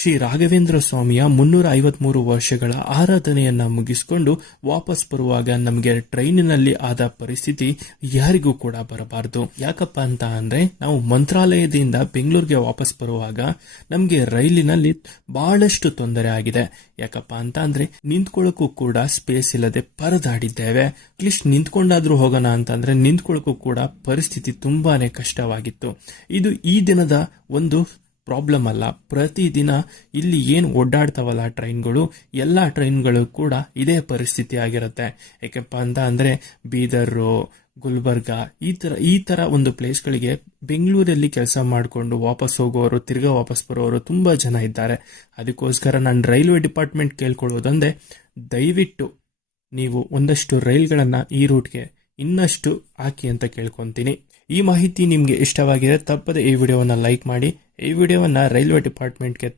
ಶ್ರೀ ರಾಘವೇಂದ್ರ ಸ್ವಾಮಿಯ ಮುನ್ನೂರ ಐವತ್ಮೂರು ವರ್ಷಗಳ ಆರಾಧನೆಯನ್ನ ಮುಗಿಸಿಕೊಂಡು ವಾಪಸ್ ಬರುವಾಗ ನಮಗೆ ಟ್ರೈನಿನಲ್ಲಿ ಆದ ಪರಿಸ್ಥಿತಿ ಯಾರಿಗೂ ಕೂಡ ಬರಬಾರದು. ಯಾಕಪ್ಪ ಅಂತ ಅಂದ್ರೆ ನಾವು ಮಂತ್ರಾಲಯದಿಂದ ಬೆಂಗಳೂರಿಗೆ ವಾಪಸ್ ಬರುವಾಗ ನಮಗೆ ರೈಲಿನಲ್ಲಿ ಬಹಳಷ್ಟು ತೊಂದರೆ ಆಗಿದೆ. ಯಾಕಪ್ಪ ಅಂತ ಅಂದ್ರೆ ನಿಂತ್ಕೊಳ್ಳೋಕ್ಕೂ ಕೂಡ ಸ್ಪೇಸ್ ಇಲ್ಲದೆ ಪರದಾಡಿದ್ದೇವೆ. ಅಟ್ಲೀಸ್ಟ್ ನಿಂತ್ಕೊಂಡಾದ್ರೂ ಹೋಗೋಣ ಅಂತಂದ್ರೆ ನಿಂತ್ಕೊಳ್ಳೋಕ್ಕೂ ಕೂಡ ಪರಿಸ್ಥಿತಿ ತುಂಬಾನೇ ಕಷ್ಟವಾಗಿತ್ತು. ಇದು ಈ ದಿನದ ಒಂದು ಪ್ರಾಬ್ಲಮ್ ಅಲ್ಲ. ಪ್ರತಿದಿನ ಇಲ್ಲಿ ಏನು ಓಡಾಡ್ತಾವಲ್ಲ ಟ್ರೈನ್ಗಳು ಎಲ್ಲ ಟ್ರೈನ್ಗಳು ಕೂಡ ಇದೇ ಪರಿಸ್ಥಿತಿ ಆಗಿರುತ್ತೆ. ಯಾಕಪ್ಪ ಅಂತ ಅಂದರೆ ಬೀದರು ಗುಲ್ಬರ್ಗ, ಈ ಥರ ಈ ಥರ ಒಂದು ಪ್ಲೇಸ್ಗಳಿಗೆ ಬೆಂಗಳೂರಲ್ಲಿ ಕೆಲಸ ಮಾಡಿಕೊಂಡು ವಾಪಸ್ ಹೋಗೋರು, ತಿರ್ಗಾ ವಾಪಸ್ ಬರೋರು ತುಂಬ ಜನ ಇದ್ದಾರೆ. ಅದಕ್ಕೋಸ್ಕರ ನಾನು ರೈಲ್ವೆ ಡಿಪಾರ್ಟ್ಮೆಂಟ್ ಕೇಳ್ಕೊಳ್ಳೋದಂದರೆ ದಯವಿಟ್ಟು ನೀವು ಒಂದಷ್ಟು ರೈಲ್ಗಳನ್ನು ಈ ರೂಟ್ಗೆ ಇನ್ನಷ್ಟು ಹಾಕಿ ಅಂತ ಕೇಳ್ಕೊಂತೀನಿ. ಈ ಮಾಹಿತಿ ನಿಮಗೆ ಇಷ್ಟವಾಗಿದೆ ತಪ್ಪದೆ ಈ ವಿಡಿಯೋವನ್ನ ಲೈಕ್ ಮಾಡಿ ಈ ವಿಡಿಯೋವನ್ನ ರೈಲ್ವೆ ಡಿಪಾರ್ಟ್ಮೆಂಟ್ಗೆ